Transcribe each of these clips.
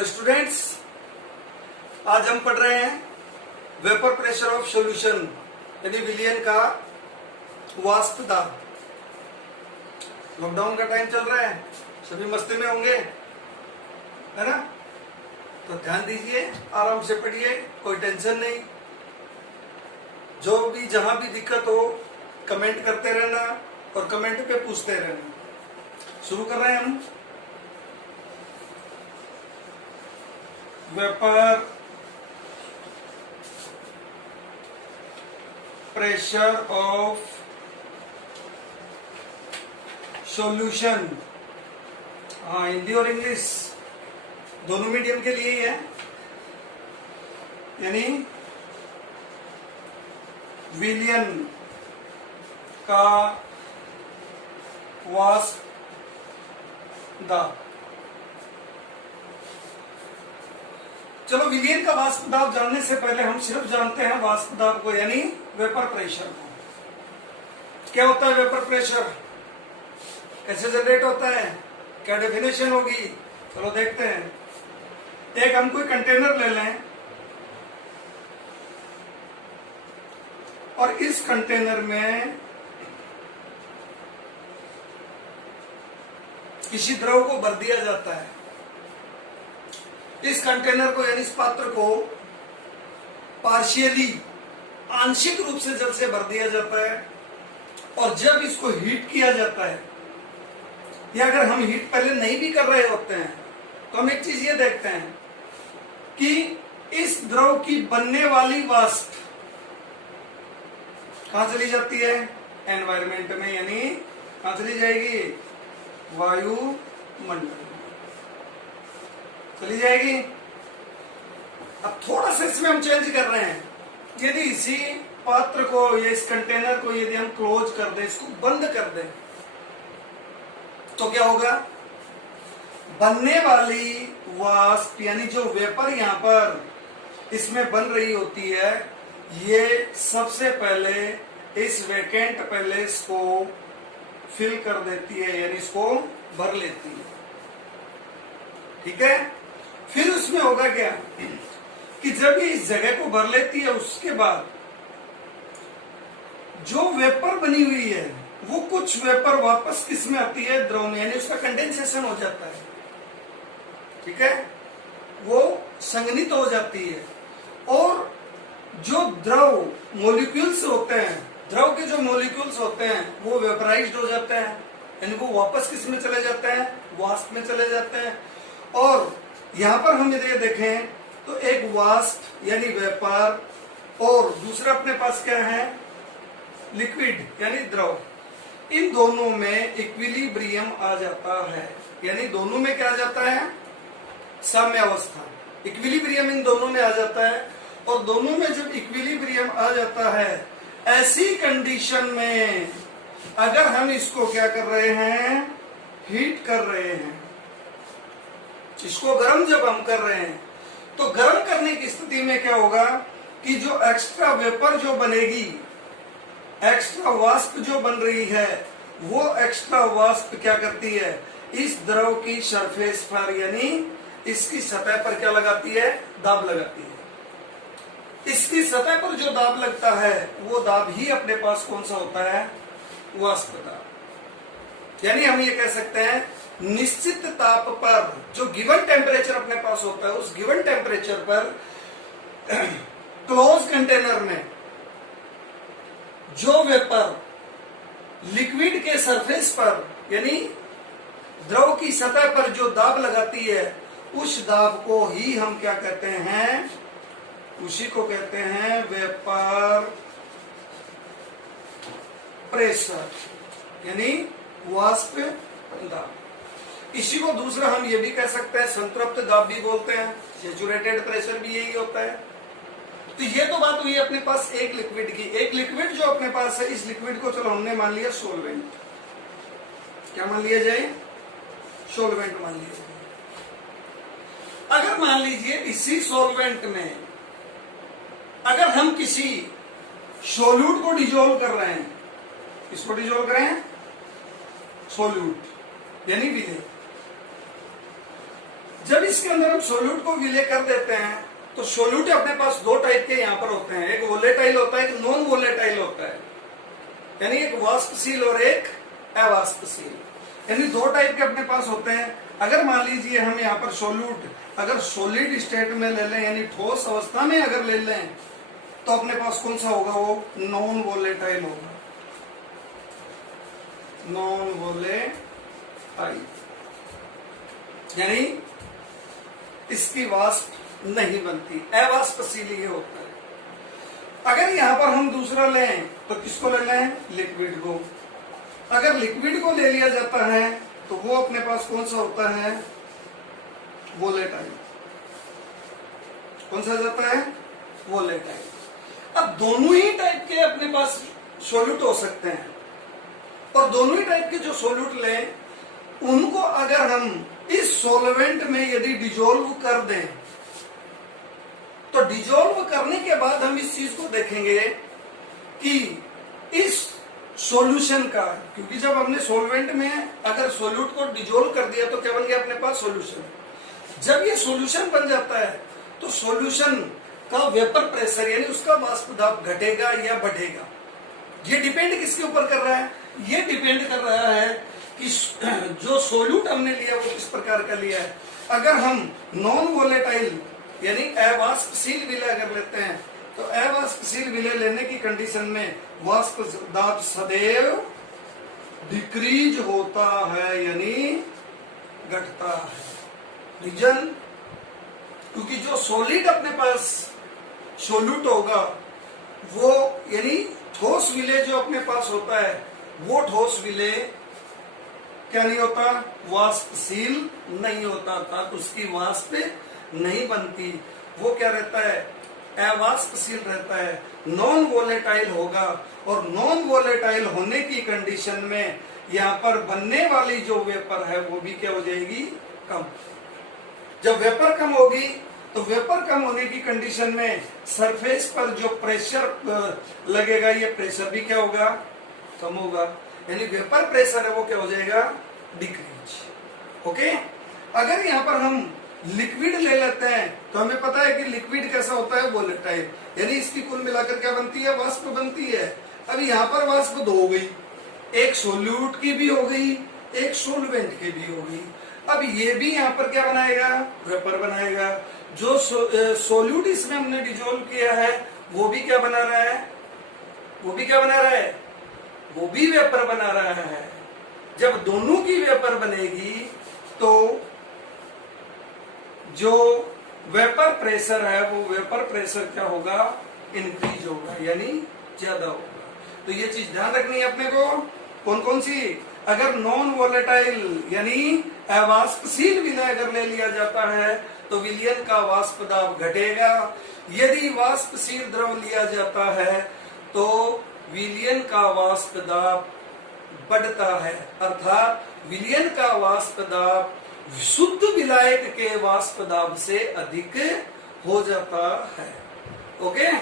तो स्टूडेंट्स, आज हम पढ़ रहे हैं वेपर प्रेशर ऑफ सॉल्यूशन यानी विलियन का वाष्प दाब। लॉकडाउन का टाइम चल रहा है, सभी मस्ती में होंगे, है ना? तो ध्यान दीजिए, आराम से पढ़िए, कोई टेंशन नहीं। जो भी जहां भी दिक्कत हो कमेंट करते रहना और कमेंट पे पूछते रहना। शुरू कर रहे हैं हम। वेपर प्रेशर ऑफ सॉल्यूशन, हाँ, हिंदी और इंग्लिश दोनों मीडियम के लिए ही है। यानी विलियन का वाष्प दाब। चलो, विलियन का वाष्प दाब जानने से पहले हम सिर्फ जानते हैं वाष्प दाब को, यानी वेपर प्रेशर को। क्या होता है वेपर प्रेशर, कैसे जनरेट होता है, क्या डेफिनेशन होगी, चलो देखते हैं। एक हम कोई कंटेनर ले लें और इस कंटेनर में किसी द्रव को भर दिया जाता है। इस कंटेनर को यानी इस पात्र को पार्शियली, आंशिक रूप से जल से भर दिया जाता है। और जब इसको हीट किया जाता है, या अगर हम हीट पहले नहीं भी कर रहे होते हैं, तो हम एक चीज ये देखते हैं कि इस द्रव की बनने वाली वाष्प कहां चली जाती है, एनवायरमेंट में, यानी कहां चली जाएगी, वायुमंडल चली जाएगी। अब थोड़ा सा इसमें हम चेंज कर रहे हैं। यदि इसी पात्र को या इस कंटेनर को यदि हम क्लोज कर दें, इसको बंद कर दें, तो क्या होगा, बनने वाली वाष्प यानी जो वेपर यहां पर इसमें बन रही होती है, ये सबसे पहले इस वैकेंट पैलेस को फिल कर देती है, यानी इसको भर लेती है। ठीक है, फिर उसमें होगा क्या कि जब ये इस जगह को भर लेती है, उसके बाद जो वेपर बनी हुई है वो कुछ वेपर वापस किसमें आती है, द्रव में, यानी उसका कंडेंसेशन हो जाता है। ठीक है, वो संघनित हो जाती है और जो द्रव मॉलिक्यूल्स होते हैं, द्रव के जो मॉलिक्यूल्स होते हैं, वो वेपराइज्ड हो जाते हैं, यानी वो वापस किस में चले जाते हैं, वाष्प में चले जाते हैं। और यहां पर हम यदि देखें तो एक वाष्प यानी वेपर और दूसरा अपने पास क्या है, लिक्विड यानी द्रव। इन दोनों में इक्विलिब्रियम आ जाता है, यानी दोनों में क्या आ जाता है, साम्य अवस्था, इक्विलिब्रियम इन दोनों में आ जाता है। और दोनों में जब इक्विलिब्रियम आ जाता है, ऐसी कंडीशन में अगर हम इसको क्या कर रहे हैं, हीट कर रहे हैं, इसको गर्म जब हम कर रहे हैं, तो गर्म करने की स्थिति में क्या होगा कि जो एक्स्ट्रा वेपर जो बनेगी, एक्स्ट्रा वाष्प जो बन रही है, वो एक्स्ट्रा वाष्प क्या करती है, इस द्रव की सरफेस पर यानी इसकी सतह पर क्या लगाती है, दाब लगाती है। इसकी सतह पर जो दाब लगता है, वो दाब ही अपने पास कौन सा होता है, वाष्प दाब। यानी हम ये कह सकते हैं निश्चित ताप पर जो गिवन टेम्परेचर अपने पास होता है, उस गिवन टेम्परेचर पर क्लोज कंटेनर में जो वेपर लिक्विड के सरफेस पर यानी द्रव की सतह पर जो दाब लगाती है, उस दाब को ही हम क्या कहते हैं, उसी को कहते हैं वेपर प्रेशर यानी वाष्प दाब। इसी को दूसरा हम ये भी कह सकते हैं संतृप्त दाब भी बोलते हैं, सैचुरेटेड प्रेशर भी यही होता है। तो ये तो बात हुई अपने पास एक लिक्विड की। एक लिक्विड जो अपने पास है, इस लिक्विड को चलो हमने मान लिया सोलवेंट। क्या मान लिया जाए, सोलवेंट मान लिया जाए। अगर मान लीजिए इसी सोलवेंट में अगर हम किसी सोल्यूट को डिजोल्व कर रहे हैं, किसको डिजोल्व कर रहे हैं, सोल्यूट यानी विलेय। जब इसके अंदर हम सोल्यूट को विलय कर देते हैं तो सोल्यूट अपने पास दो टाइप के यहाँ पर होते हैं, एक वोलेटाइल होता है, एक नॉन वोलेटाइल होता है, यानी एक वाष्पशील और एक अवाष्पशील, यानी दो टाइप के अपने पास होते हैं। अगर मान लीजिए हम यहाँ पर सोल्यूट अगर सॉलिड स्टेट में ले लें यानी ठोस अवस्था में अगर ले लें तो अपने पास कौन सा होगा, वो नॉन वोलेटाइल होगा, नॉन वोलेटाइल, यानी इसकी वाष्प नहीं बनती, अवाष्पशील ये होता है। अगर यहां पर हम दूसरा लें तो किसको ले लें, लिक्विड को। अगर लिक्विड को ले लिया जाता है तो वो अपने पास कौन सा होता है, वोलेटाइल, कौन सा जाता है, वोलेटाइल। अब दोनों ही टाइप के अपने पास सोल्यूट हो सकते हैं और दोनों ही टाइप के जो सोल्यूट लें उनको अगर हम इस सॉल्वेंट में यदि डिजोल्व कर दें तो डिजोल्व करने के बाद हम इस चीज को देखेंगे कि इस सॉल्यूशन का, क्योंकि जब हमने सॉल्वेंट में अगर सोल्यूट को डिजोल्व कर दिया तो क्या बन गया अपने पास, सॉल्यूशन। जब ये सॉल्यूशन बन जाता है तो सॉल्यूशन का वेपर प्रेशर यानी उसका वाष्प दाब घटेगा या बढ़ेगा। ये डिपेंड किसके ऊपर कर रहा है, ये डिपेंड कर रहा है कि जो सोल्यूट हमने लिया वो किस प्रकार का लिया है। अगर हम नॉन वोलेटाइल यानी अवाष्पशील विलय अगर लेते हैं तो अवाष्पशील विलय लेने की कंडीशन में वाष्प दाब सदैव डिक्रीज होता है यानी घटता है। रीजन, क्योंकि जो सॉलिड अपने पास सोल्यूट होगा वो यानी ठोस विलय जो अपने पास होता है वो ठोस विलय क्या नहीं होता, वाष्पशील नहीं होता था, तो उसकी वाष्प नहीं बनती, वो क्या रहता है, अवाष्पशील रहता है, नॉन वोलेटाइल होगा। और नॉन वोलेटाइल होने की कंडीशन में यहाँ पर बनने वाली जो वेपर है वो भी क्या हो जाएगी, कम। जब वेपर कम होगी तो वेपर कम होने की कंडीशन में सरफेस पर जो प्रेशर लगेगा ये प्रेशर भी क्या होगा, कम होगा, यानी वेपर प्रेशर है वो क्या हो जाएगा, डिक्रीज। ओके। अगर यहाँ पर हम लिक्विड ले लेते हैं तो हमें पता है कि लिक्विड कैसा होता है, वोलेटाइल, यानी इसकी कुल मिलाकर क्या बनती है, वाष्प बनती है। अब यहाँ पर वाष्प दो हो गई, एक सोल्यूट की भी हो गई, एक सोलवेंट की भी हो गई। अब ये भी यहाँ पर क्या बनाएगा, वेपर बनाएगा। जो सोल्यूट इसमें हमने डिजोल्व किया है वो भी क्या बना रहा है, वो भी क्या बना रहा है, वो भी वेपर बना रहा है। जब दोनों की वेपर बनेगी तो जो वेपर प्रेशर है वो वेपर प्रेशर क्या होगा, इंक्रीज होगा यानी ज्यादा होगा। तो ये चीज ध्यान रखनी है अपने को। कौन कौन सी, अगर नॉन वोलेटाइल यानी अवाष्पशील विलय अगर ले लिया जाता है तो विलयन का वाष्प दाब घटेगा। यदि वाष्पशील द्रव लिया जाता है तो विलयन का वाष्प दाब बढ़ता है, अर्थात विलयन का वाष्प दाब शुद्ध विलायक के वाष्प दाब से अधिक हो जाता है। ओके,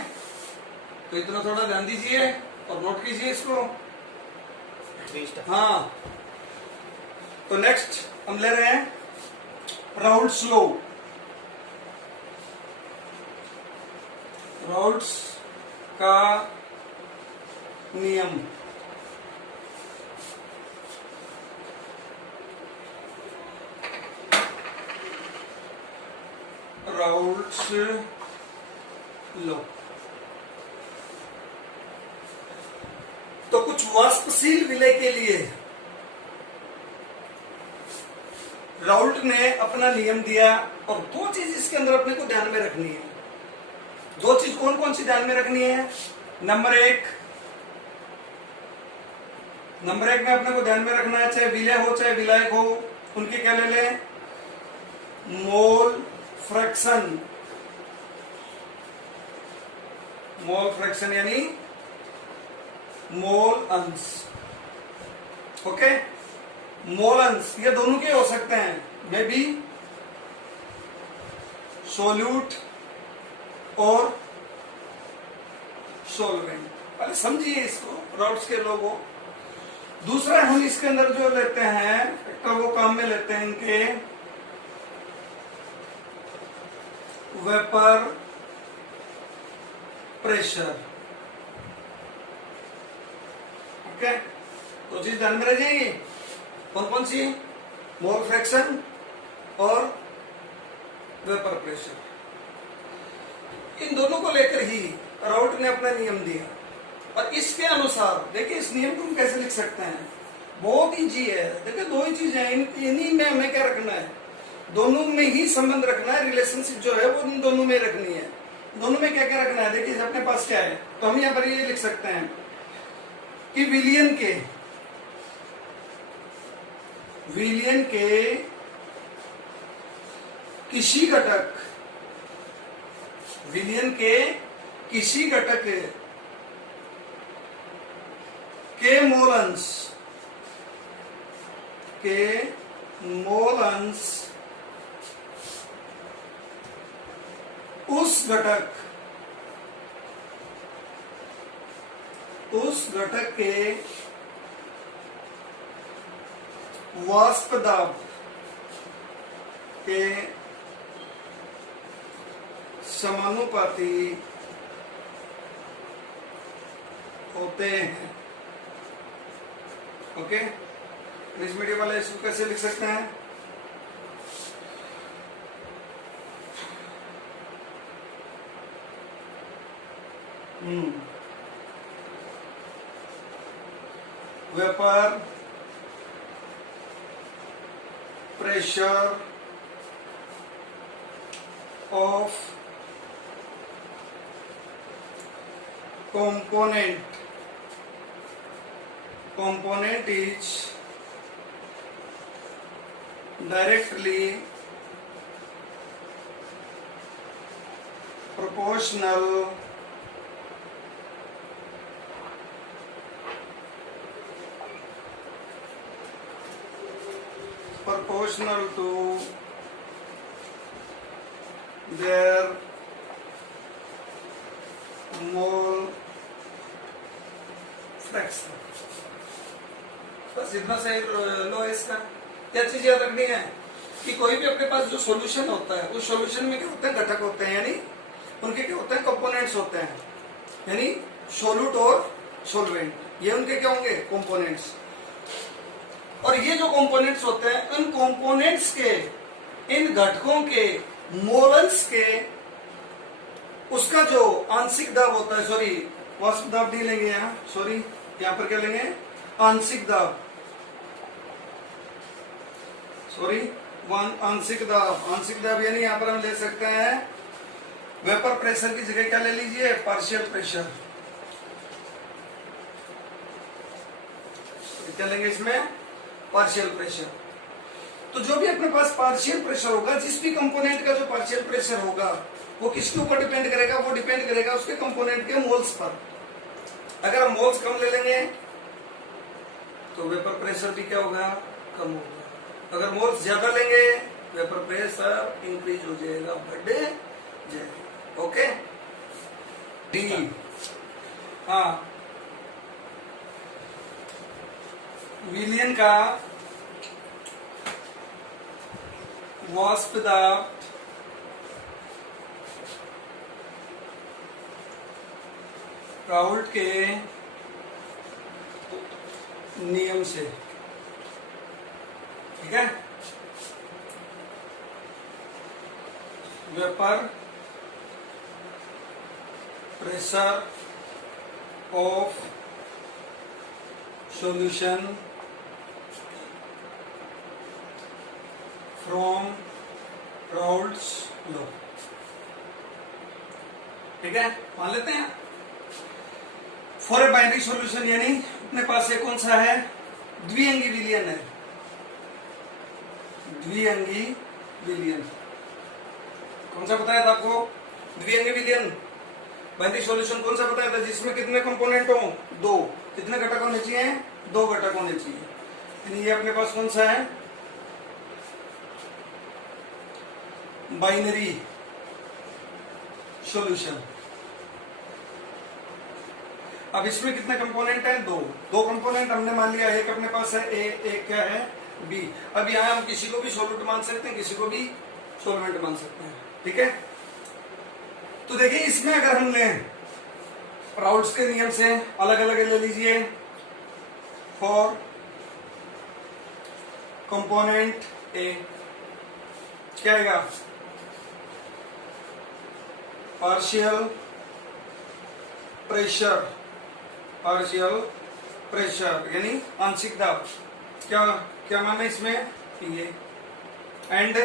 तो इतना थोड़ा ध्यान दीजिए और नोट कीजिए इसको। हाँ, तो नेक्स्ट हम ले रहे हैं राउल्ट्स लॉ। राउल्ट्स का नियम। Raoult's law. तो कुछ वाष्पशील विलय के लिए राउल्ट ने अपना नियम दिया और दो चीज इसके अंदर अपने को ध्यान में रखनी है। दो चीज कौन कौन सी ध्यान में रखनी है? नंबर एक में अपने को ध्यान में रखना है, चाहे विलय हो चाहे विलायक हो, उनके क्या ले लें, मोल फ्रैक्शन। मोल फ्रैक्शन यानी मोल अंश। ओके, मोल अंश ये दोनों के हो सकते हैं, मे बी सोल्यूट और सोलवेंट। पहले समझिए इसको, राउल्ट्स के लॉ को। दूसरा हम इसके अंदर जो लेते हैं फैक्टर, वो काम में लेते हैं इनके वेपर प्रेशर। ओके, तो चीज ध्यान में रह जाएगी। कौन कौन सी? मोल फ्रैक्शन और वेपर प्रेशर। इन दोनों को लेकर ही राउट ने अपना नियम दिया, और इसके अनुसार देखिए इस नियम को हम कैसे लिख सकते हैं। बहुत इजी है। देखिए दो ही चीजें हैं, इन्हीं में हमें क्या रखना है, दोनों में ही संबंध रखना है। रिलेशनशिप जो है वो इन दोनों में रखनी है। दोनों में क्या क्या रखना है, देखिए अपने पास क्या है, तो हम यहाँ पर ये लिख सकते हैं कि विलियन के किसी घटक, विलियन के किसी घटक के मोल अंश उस घटक के वाष्प दाब के समानुपाती होते हैं। ओके, इंग्लिश मीडियम वाले इसको कैसे लिख सकते हैं? Vapour pressure of component is directly proportional to their mole fraction। बस इतना सही लो इसका। क्या चीज याद रखनी है कि कोई भी अपने पास जो सॉल्यूशन होता है उस सॉल्यूशन में क्या होते हैं, घटक होते हैं, यानी उनके क्या होते हैं, कंपोनेंट्स होते हैं, यानी सोल्यूट और सोलवेंट, ये उनके क्या होंगे, कंपोनेंट्स। और ये जो कंपोनेंट्स होते हैं, उन कंपोनेंट्स के, इन घटकों के मोलंस के, उसका जो आंशिक दाब होता है, सॉरी वाष्प दाब नहीं लेंगे यहाँ, सॉरी यहाँ पर क्या लेंगे, आंशिक दाब, सॉरी आंशिक दाब। आंशिक दाब यानी यहाँ पर हम ले सकते हैं वेपर प्रेशर की जगह क्या ले लीजिए, पार्शियल प्रेशर। क्या लेंगे इसमें, पार्शियल प्रेशर। तो जो भी अपने पास पार्शियल प्रेशर होगा, जिस भी कंपोनेंट का जो पार्शियल प्रेशर होगा, वो किसके ऊपर डिपेंड करेगा, वो डिपेंड करेगा उसके कंपोनेंट के मोल्स पर। अगर हम मोल्स कम ले लेंगे तो वेपर प्रेशर भी क्या होगा, कम होगा। अगर मोल्स ज्यादा लेंगे वेपर प्रेशर इंक्रीज हो जाएगा, बढ़ जाएगा। ओके, डी, हाँ, विलियन का वाष्प दाब राउल्ट के नियम से, ठीक है, vapour pressure of solution from Raoult's law. ठीक है, मान लेते हैं फॉर ए बाइनरी सॉल्यूशन, यानी अपने पास ये कौन सा है, द्विअंगी विलियन है, द्विअंगी विलियन। कौन सा बताया था आपको, द्विअंगी विलियन। बाइनरी सॉल्यूशन कौन सा बताया था, जिसमें कितने कंपोनेंट हो, दो। कितने घटक होने चाहिए, दो घटक होने चाहिए। यानी ये अपने पास कौन सा है, बाइनरी सॉल्यूशन। अब इसमें कितने कंपोनेंट हैं, दो। दो कंपोनेंट हमने मान लिया, एक अपने पास है ए, एक क्या है, बी। अब यहाँ हम किसी को भी सॉल्यूट मान सकते हैं, किसी को भी सॉल्वेंट मान सकते हैं। ठीक है, तो देखिए इसमें अगर हम लें राउल्ट्स के नियम से अलग अलग ले लीजिए। फॉर कंपोनेंट ए क्या आएगा, पार्शियल प्रेशर यानी आंशिक दाब। क्या क्या माना इसमें, ये एंड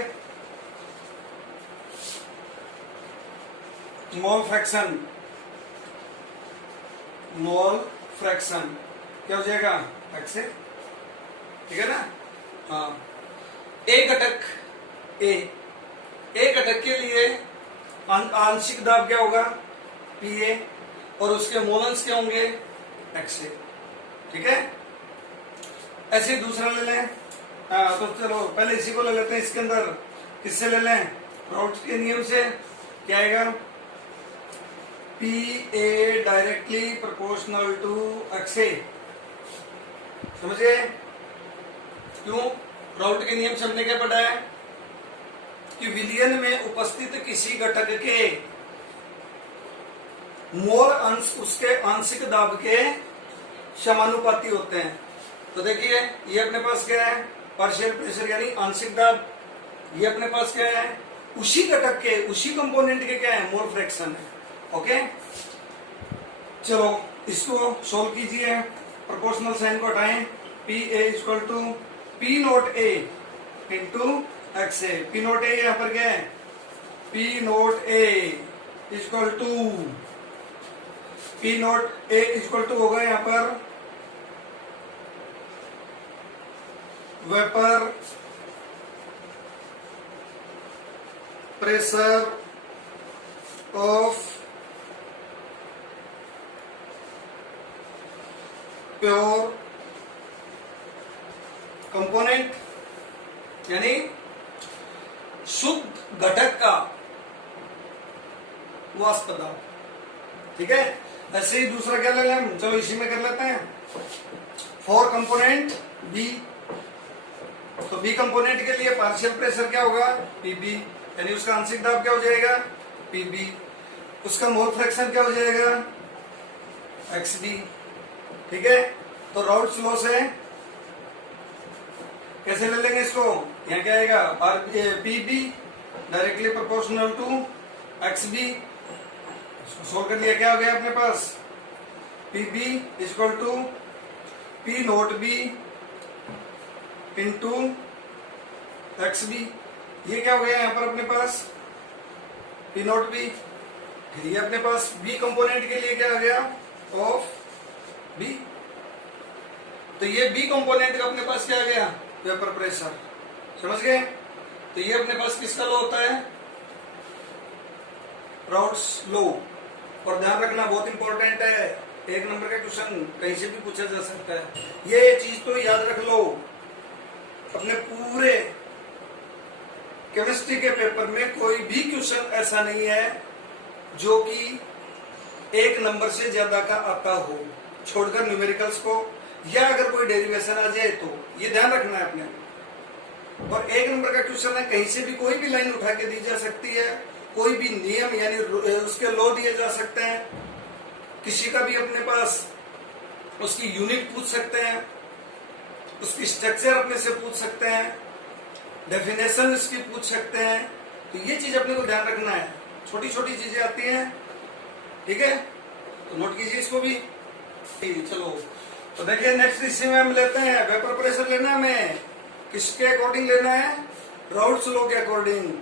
मोल फ्रैक्शन क्या हो जाएगा, एक्स से, ठीक है ना। हाँ, एक घटक के लिए आंशिक दाब क्या होगा, पीए, और उसके मोलन्स क्या होंगे, एक्स से, ठीक है। ऐसे दूसरा ले लें। हाँ, तो चलो पहले इसी को ले लेते हैं। इसके अंदर किससे ले लें, राउल्ट्स के नियम से। क्या आएगा, P A directly proportional to X A. समझे क्यों, राउल्ट के नियम से हमने क्या पढ़ा है कि विलयन में उपस्थित किसी घटक के मोल अंश उसके आंशिक दाब के समानुपाती होते हैं। तो देखिए ये अपने पास क्या है, पार्शियल प्रेशर यानी आंशिक दाब। ये अपने पास क्या है, उसी घटक के उसी कंपोनेंट के क्या है, मोल फ्रैक्शन है। ओके, चलो इसको सोल्व कीजिए। प्रोपोर्शनल साइन को हटाएं। P A equal to P naught A into X A. P naught A यहां पर क्या है, P naught A equal to P naught A equal to होगा यहां पर vapour pressure of pure component यानी शुद्ध घटक का वाष्प दाब, ठीक है। ऐसे ही दूसरा क्या ले लें, चलो इसी में कर लेते हैं। फॉर कंपोनेंट बी, तो बी कंपोनेंट के लिए पार्शियल प्रेशर क्या होगा, पीबी, यानी उसका आंशिक दाब क्या हो जाएगा, पीबी। उसका मोल फ्रैक्शन क्या हो जाएगा, एक्सबी, ठीक है। तो राउल्ट्स लॉ से कैसे ले लेंगे इसको, यहाँ क्या आएगा, P B directly proportional to X B. Solve कर लिया, क्या हो गया अपने पास, P B equal to P naught B into X B. ये क्या हो गया यहाँ पर अपने पास, पी नोट बी। फिर ये अपने पास बी कंपोनेंट के लिए क्या आ गया, ऑफ बी। तो ये बी कंपोनेंट का अपने पास क्या आ गया, वेपर प्रेशर। समझ गए। तो ये अपने पास किसका लॉ होता है, राउल्ट्स लॉ। और ध्यान रखना बहुत इंपॉर्टेंट है, एक नंबर का क्वेश्चन कहीं से भी पूछा जा सकता है। ये चीज तो याद रख लो, अपने पूरे केमिस्ट्री के पेपर में कोई भी क्वेश्चन ऐसा नहीं है जो कि एक नंबर से ज्यादा का आता हो, छोड़कर न्यूमेरिकल्स को, या अगर कोई डेरिवेशन आ जाए तो ये ध्यान रखना है अपने। और एक नंबर का क्वेश्चन है, कहीं से भी कोई भी लाइन उठा के दी जा सकती है, कोई भी नियम यानी उसके लॉ दिए जा सकते हैं, किसी का भी अपने पास उसकी यूनिट पूछ सकते हैं, उसकी स्ट्रक्चर अपने से पूछ सकते हैं, डेफिनेशन इसकी पूछ सकते हैं। तो ये चीज अपने को ध्यान रखना है, छोटी छोटी चीजें आती हैं, ठीक है। तो नोट कीजिए इसको भी। चलो तो देखिए नेक्स्ट इसी में हम लेते हैं, वेपर प्रेशर लेना है हमें, किसके अकॉर्डिंग लेना है, राउल्ट्स लॉ के अकॉर्डिंग।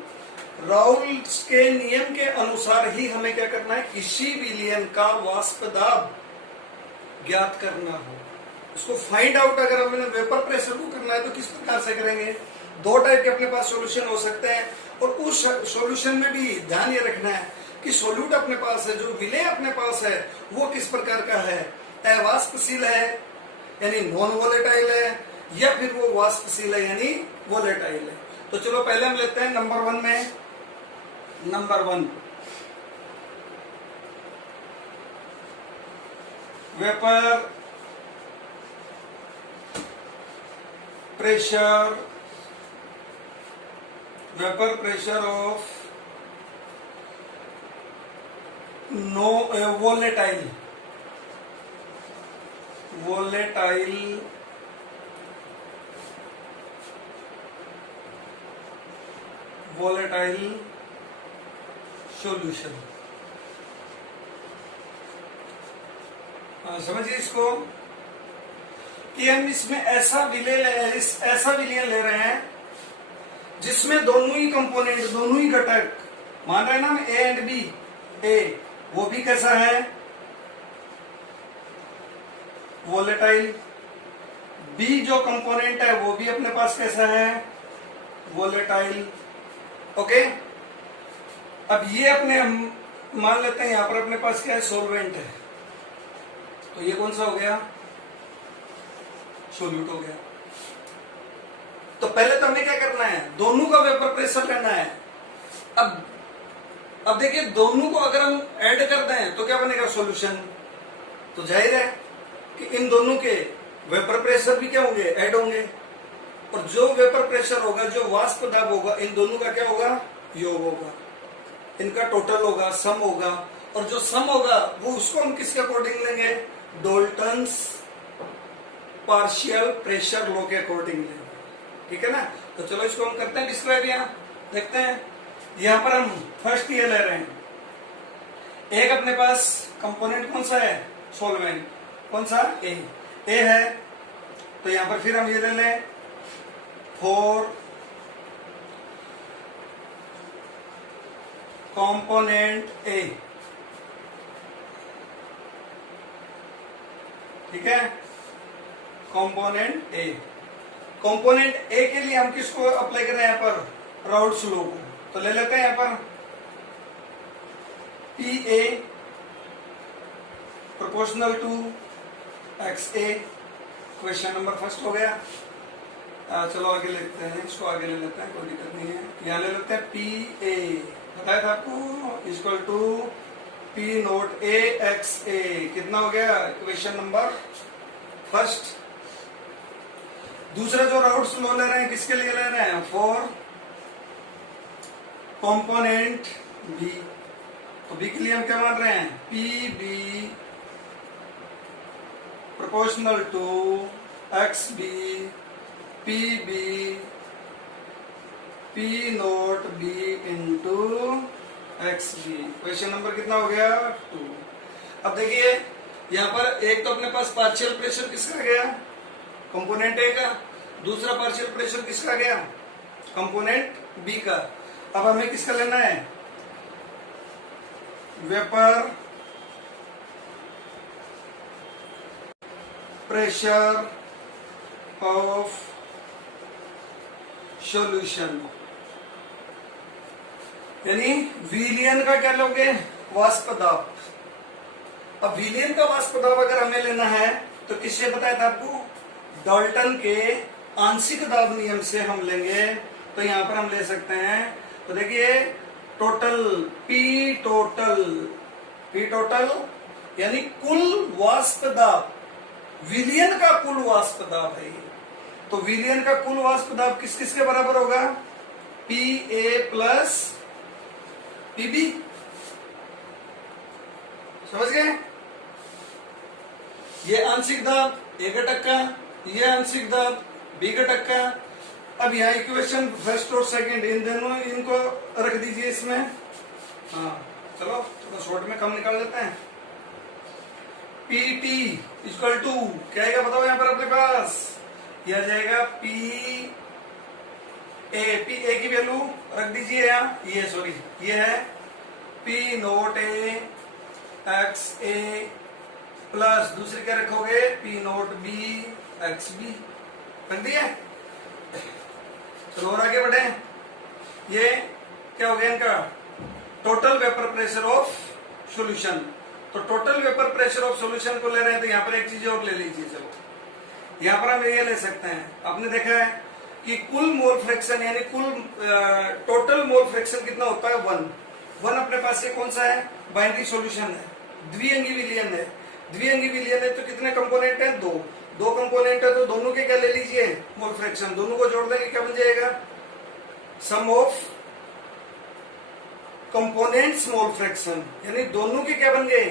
राउल्ट्स के नियम के अनुसार ही हमें क्या करना है, किसी विलयन का वाष्प दाब ज्ञात करना हो, उसको फाइंड आउट अगर हमें वेपर प्रेशर को करना है तो किस प्रकार से करेंगे। दो टाइप के अपने पास सॉल्यूशन हो सकते हैं, और उस सॉल्यूशन में भी ध्यान ये रखना है कि सोल्यूट अपने पास है, जो विलय अपने पास है वो किस प्रकार का है, अवाष्पशील है यानी नॉन वोलेटाइल है, या फिर वो वाष्पशील है यानी वोलेटाइल है। तो चलो पहले हम लेते हैं नंबर वन में। Number one, vapour pressure of no volatile volatile volatile solution. समझिए इसको कि हम इसमें ऐसा विलयन ले रहे हैं जिसमें दोनों ही कंपोनेंट, दोनों ही घटक, मान रहे हैं ना हम ए एंड बी, ए वो भी कैसा है वोलेटाइल, बी जो कंपोनेंट है वो भी अपने पास कैसा है वोलेटाइल। ओके, अब ये अपने हम मान लेते हैं यहां पर अपने पास क्या है सॉल्वेंट है, तो ये कौन सा हो गया सोल्यूट हो गया। तो पहले तो हमें क्या करना है दोनों का वेपर प्रेशर लेना है। अब देखिए दोनों को अगर हम ऐड कर दें तो क्या बनेगा सॉल्यूशन, तो जाहिर है कि इन दोनों के वेपर प्रेशर भी क्या होंगे ऐड होंगे, और जो वेपर प्रेशर होगा, जो वाष्प दाब होगा, इन दोनों का क्या होगा योग होगा, इनका टोटल होगा, सम होगा, और जो सम होगा वो उसको हम किसके अकॉर्डिंग लेंगे डोल्टन्स पार्शियल प्रेशर लॉ के अकॉर्डिंग लेंगे। ठीक है ना, तो चलो इसको हम करते हैं डिस्क्राइब। यहां देखते हैं, यहां पर हम फर्स्ट ये ले रहे हैं, एक अपने पास कंपोनेंट कौन सा है सॉल्वेंट, कौन सा ए है, तो यहां पर फिर हम ये ले लें 4 कंपोनेंट ए। ठीक है, कंपोनेंट ए, कंपोनेंट ए के लिए हम किसको अप्लाई कर रहे हैं यहां पर राउल्ट्स लॉ को, तो ले लेते हैं यहां पर P A proportional to X A, question number first हो गया। चलो आगे लेते हैं, इसको आगे ले लेते हैं, कोई दिक्कत नहीं है। यहां ले लेते हैं पी ए, बताया था आपको, equal to P naught A X A, कितना हो गया क्वेश्चन नंबर फर्स्ट। दूसरा जो राउट्स लो ले रहे हैं किसके लिए ले रहे हैं फॉर कंपोनेंट बी, तो बी के लिए हम क्या मान रहे हैं P B proportional to X B P B P naught B into X B. Question number कितना हो गया 2। अब देखिए यहां पर एक तो अपने पास पार्शियल प्रेशर किसका गया कंपोनेंट ए का, दूसरा पार्शियल प्रेशर किसका गया कंपोनेंट बी का। अब हमें किसका लेना है वेपर प्रेशर ऑफ सॉल्यूशन, यानी विलयन का क्या लोगे वाष्प दाब। अब विलयन का वाष्प दाब अगर हमें लेना है तो किससे बताया था आपको डाल्टन के आंशिक दाब नियम से हम लेंगे, तो यहां पर हम ले सकते हैं। तो देखिए टोटल पी टोटल यानी कुल वाष्प दाब, विलयन का कुल वाष्प दाब है, तो विलयन का कुल वाष्प दाब किस किस के बराबर होगा P A plus P B. समझ गए, ये आंशिक दाब ए घटक का, ये आंशिक दाब बी घटक का। अब यहाँ इक्वेशन फर्स्ट और सेकंड इन दोनों इनको रख दीजिए इसमें। हाँ चलो थोड़ा शॉर्ट में कम निकाल लेते हैं। पी टी इक्वल टू क्या आएगा बताओ यहाँ पर अपने पास, यह आ जाएगा पी ए की वैल्यू रख दीजिए यहाँ, ये सॉरी ये है P naught A X A plus दूसरी क्या रखोगे P naught B X B, रख दिया। चलो और आगे बढ़े, ये क्या हो गया इनका total vapour pressure of solution. तो total vapour pressure of solution को ले रहे हैं तो यहाँ पर एक चीज और ले लीजिए। चलो यहाँ पर हम ये ले सकते हैं, आपने देखा है कि कुल मोल फ्रैक्शन यानी कुल टोटल मोल फ्रैक्शन कितना होता है 1 अपने पास ये कौन सा है बाइनरी सॉल्यूशन है, द्विअंगी विलयन है। द्विअंगी विलयन है तो कितने कंपोनेंट है दो कंपोनेंट है, तो दोनों के क्या ले लीजिए मोल फ्रैक्शन, दोनों को जोड़ देंगे क्या बन जाएगा सम ऑफ कंपोनेंट स्मॉल फ्रैक्शन, यानी दोनों के क्या बन गए,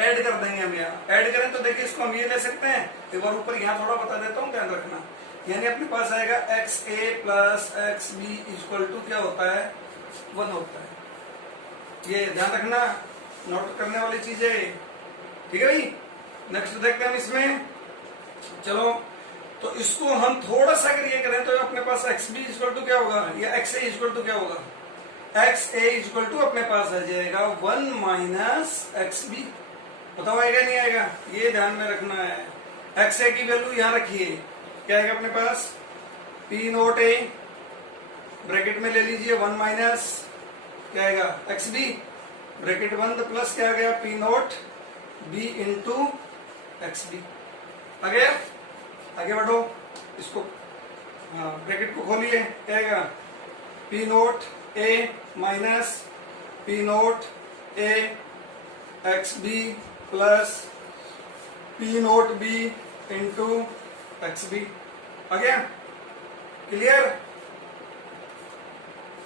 ऐड कर देंगे हम। यहाँ ऐड करें तो देखिए इसको हम ये ले सकते हैं, एक बार ऊपर यहाँ थोड़ा बता देता हूँ, ध्यान रखना। यानी अपने पास आएगा X A plus X B equal to क्या होता है, 1 होता है। ये ध्यान रखना, नोट करने वाली चीज है, ठीक है भाई। नेक्स्ट देखते हैं हम इसमें, चलो तो इसको हम थोड़ा सा अगर ये करें तो अपने पास एक्स बी इक्वल टू क्या होगा, या एक्स ए इक्वल टू क्या होगा, एक्स ए इक्वल टू अपने पास आ जाएगा 1 माइनस एक्स बी। बताओ आएगा नहीं आएगा, ये ध्यान में रखना है। एक्स ए की वैल्यू यहां रखिए, क्या आएगा अपने पास, पी नोट ए ब्रैकेट में ले लीजिए 1 माइनस क्या आएगा एक्स बी ब्रैकेट बंद प्लस क्या आ गया P naught B into X B. आगे आगे बढ़ो, इसको ब्रैकेट को खोलिए, क्या आएगा P naught A minus P naught A X B plus P naught B into X B. आ गया, क्लियर?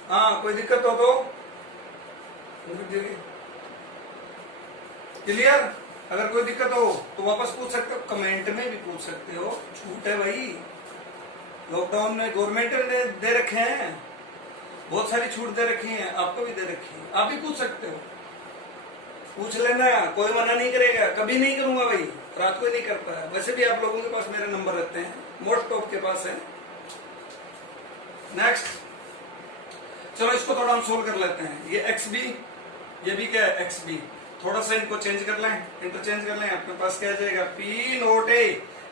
हाँ, कोई दिक्कत हो तो क्लियर? अगर कोई दिक्कत हो तो वापस पूछ सकते हो, कमेंट में भी पूछ सकते हो, छूट है भाई। लॉकडाउन में गवर्नमेंट ने दे रखे हैं, बहुत सारी छूट दे रखी है, आपको भी दे रखी है, आप भी पूछ सकते हो, पूछ लेना, कोई मना नहीं करेगा। कभी नहीं करूंगा भाई, रात को ही नहीं करता है। वैसे भी आप लोगों के पास मेरे नंबर रहते हैं, मोस्ट टॉप के पास है। नेक्स्ट, चलो इसको थोड़ा हम सोल्व कर लेते हैं। ये एक्स बी, ये भी क्या है एक्स बी, थोड़ा सा इनको चेंज कर लें, इंटरचेंज कर लें। अपने पास क्या आ जाएगा पी नोट ए,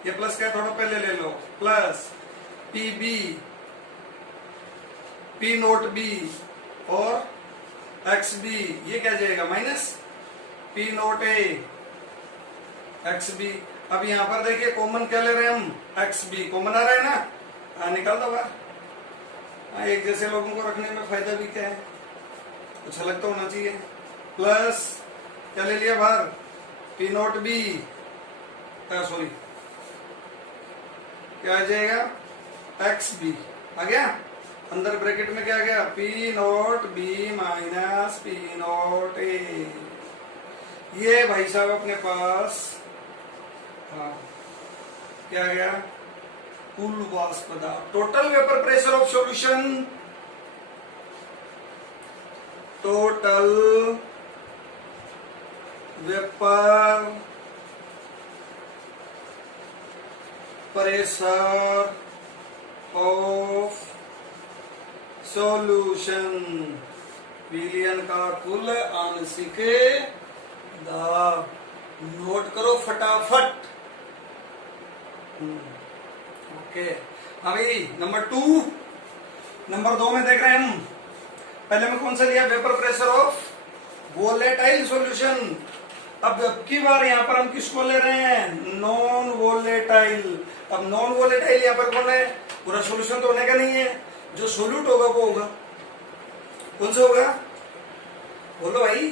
ये प्लस क्या थोड़ा पहले ले लो, plus P B P naught B और एक्स बी, ये क्या जाएगा minus P naught A X B. अब यहां पर देखिए कॉमन क्या ले रहे हैं हम, एक्स बी कॉमन आ रहा है ना, निकाल दो बाहर। एक जैसे लोगों को रखने में फायदा भी क्या है, कुछ अलग तो होना चाहिए। प्लस क्या ले लिया बाहर, पी नोट बी, सॉरी क्या आ जाएगा एक्स बी आ गया, अंदर ब्रैकेट में क्या आ गया P naught B minus P naught A. ये भाई साहब अपने पास क्या आ गया कुल वाष्प पदार्थ, total vapour pressure of solution, total vapour pressure of solution, विलयन का कुल आंशिक दाब। नोट करो फटाफट। ओके, अभी नंबर 2, नंबर 2 में देख रहे हैं हम, पहले में कौन सा लिया, vapour pressure of volatile solution. अब की बार यहाँ पर हम किसको ले रहे हैं, नॉन वोलेटाइल। अब नॉन वोलेटाइल यहाँ पर कौन है, पूरा सॉल्यूशन तो होने का नहीं है, जो सोल्यूट होगा वो होगा, कौन सा होगा बोलो भाई,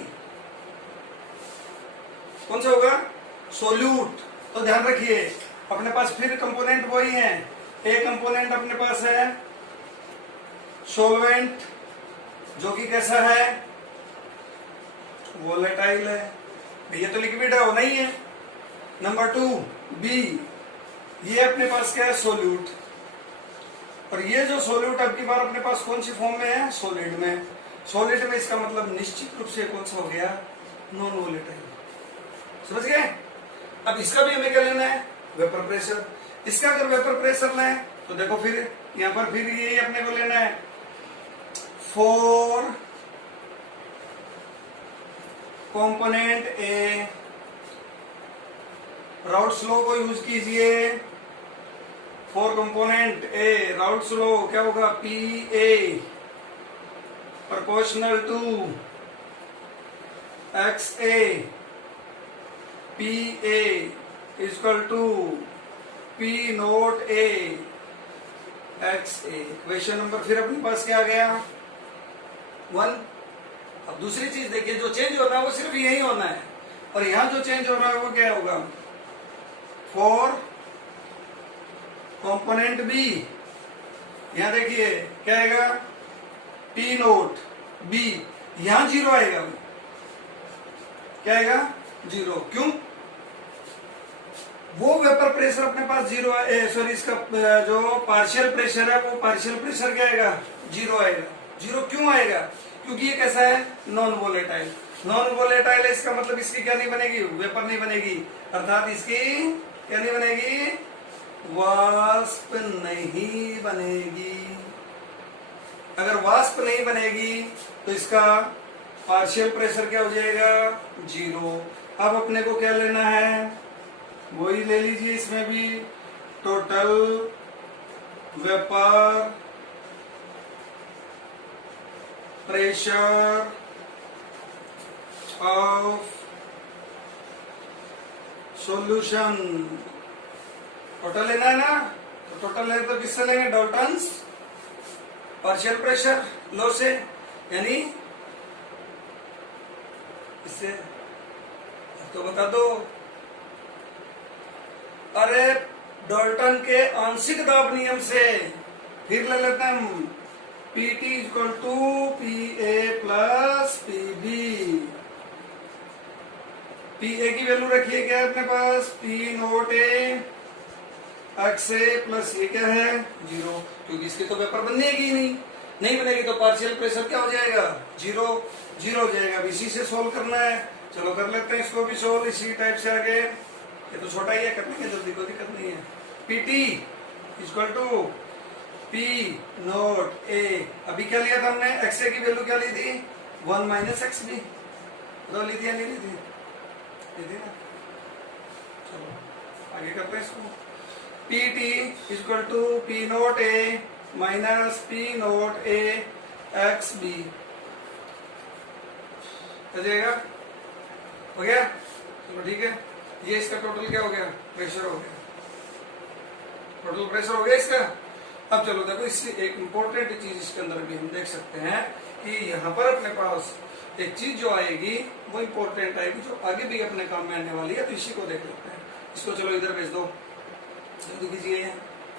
कौन सा होगा सोल्यूट। तो ध्यान रखिए अपने पास फिर कंपोनेंट वही है, एक कंपोनेंट अपने पास है सोलवेंट, जो कि कैसा है वोलेटाइल है, ये तो लिक्विड है वो नहीं है। नंबर 2 बी, ये अपने पास क्या है सोल्यूट, और ये जो सोल्यूट अब की बार अपने पास कौन सी फॉर्म में है, सॉलिड में। सॉलिड में इसका मतलब निश्चित रूप से कौन सा हो गया, नॉन वोलेटाइल, समझ गए। अब इसका भी हमें क्या लेना है, वेपर प्रेशर। इसका अगर वेपर प्रेशर लें तो देखो फिर यहां पर फिर यही अपने को लेना है, 4 कंपोनेंट ए, राउट्स लॉ को यूज कीजिए, 4 कंपोनेंट ए, राउट्स लॉ क्या होगा, P A proportional to X A, P A equal to P naught A X A. Question number फिर अपने पास क्या आ गया 1। अब दूसरी चीज देखिए, जो चेंज होना है वो सिर्फ यही होना है, और यहां जो चेंज हो रहा है वो क्या होगा, 4 कंपोनेंट बी, यहां देखिए क्या आएगा पी नोट बी, यहां जीरो आएगा, क्या आएगा, जीरो। क्यों? वो वेपर प्रेशर अपने पास जीरो है, सॉरी इसका जो पार्शियल प्रेशर है वो पार्शियल प्रेशर क्या आएगा, जीरो आएगा। जीरो क्यों आएगा? क्योंकि ये कैसा है, नॉन वोलेटाइल। नॉन वोलेटाइल है, इसका मतलब इसकी क्या नहीं बनेगी, वेपर नहीं बनेगी, अर्थात इसकी क्या नहीं बनेगी, वाष्प नहीं बनेगी। अगर वाष्प नहीं बनेगी तो इसका पार्शियल प्रेशर क्या हो जाएगा, जीरो। अब अपने को क्या लेना है, वही ले लीजिए, इसमें भी total vapour pressure of solution. Total लेना है ना, तो टोटल लेंगे तो किससे लेंगे, डाल्टन्स पार्शियल प्रेशर लॉ से, यानी इससे। तो बता दो, अरे डाल्टन के आंशिक दाब नियम से। फिर ले लेते हैं हम, PT equal to P A plus P B. P A की वैल्यू रखिए क्या है अपने पास, P naught A X A plus ये क्या है, जीरो। क्योंकि इसकी तो वेपर बनेगी नहीं बनेगी तो पार्शियल प्रेशर क्या हो जाएगा, जीरो। जीरो हो जाएगा। अब इसी से सोल्व करना है, चलो कर लेते हैं इसको भी सोल्व इसी टाइप से आगे। ये तो छोटा ही है, कर लेंगे जल्दी, कोई दिक्कत नहीं है। P T equal to P naught A, अभी क्या लिया था हमने, एक्स ए की वैल्यू क्या ली थी, 1 माइनस एक्स बी। दो ली थी या नहीं ली थी, ली थी ना। चलो आगे करते हैं इसको। P T equal to P naught A minus P naught A X B हो जाएगा, हो गया। चलो ठीक है, ये इसका टोटल क्या हो गया, प्रेशर हो गया, टोटल प्रेशर हो गया इसका। अब चलो देखो, इससे एक इंपॉर्टेंट चीज इसके अंदर भी हम देख सकते हैं कि यहाँ पर अपने पास एक चीज जो आएगी वो इंपॉर्टेंट आएगी, जो आगे भी अपने काम में आने वाली है। तो इसी को देख लेते हैं, इसको चलो इधर भेज दो, जल्दी कीजिए।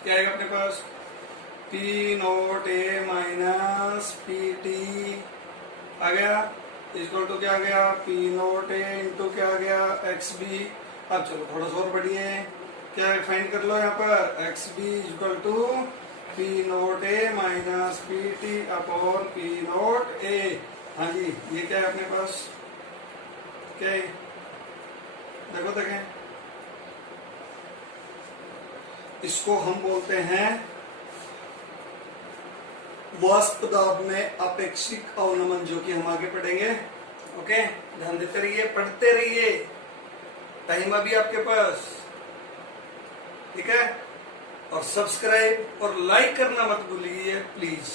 क्या आएगा अपने पास, P naught A minus P T आ गया, इक्वल टू क्या आ गया, पी नोट ए इंटू क्या आ गया, एक्स बी। अब चलो थोड़ा सा और बढ़िए, क्या फाइंड कर लो यहाँ पर, X B equal to P naught A minus P T upon P naught A. हाँ जी, ये क्या है अपने पास, क्या है, देखो देखें, इसको हम बोलते हैं वाष्प दाब में अपेक्षिक अवनमन, जो कि हम आगे पढ़ेंगे। ओके, ध्यान देते रहिए, पढ़ते रहिए, टाइम अभी आपके पास, ठीक है। और सब्सक्राइब और लाइक करना मत भूलिए प्लीज।